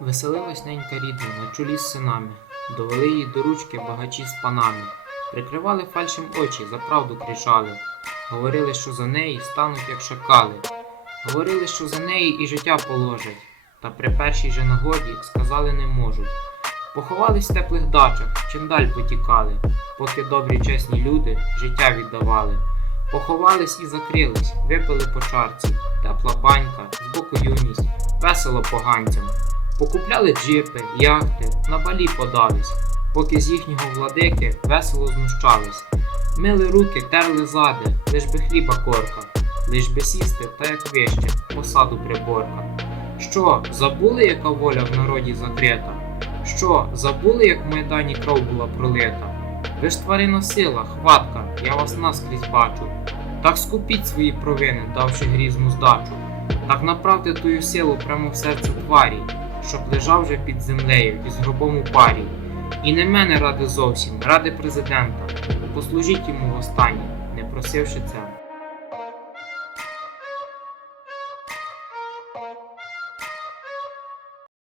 Веселилась ненька рідна на чолі з синами, довели її до ручки багачі з панами, прикривали фальшем очі, за правду кричали, говорили, що за неї стануть як шакали, говорили, що за неї і життя положать, та при першій же нагоді сказали не можуть. Поховались в теплих дачах, чим даль потікали, поки добрі чесні люди життя віддавали. Поховались і закрились, випили по чарці, тепла банька, збоку юність, весело поганцям. Покупляли джипи, яхти, на балі подались, поки з їхнього владики весело знущались. Мили руки, терли зади, лиш би хліба корка, лиш би сісти, та як вище, посаду приборка. Що, забули, яка воля в народі закрита? Що, забули, як в Майдані кров була пролита? Ви ж тварина сила, хватка, я вас наскрізь бачу. Так скупіть свої провини, давши грізну здачу. Так направте тую силу прямо в серце тварі, щоб лежав вже під землею і з гробом у парі. І не мене ради зовсім, ради президента. Послужіть йому востаннє, не просивши це.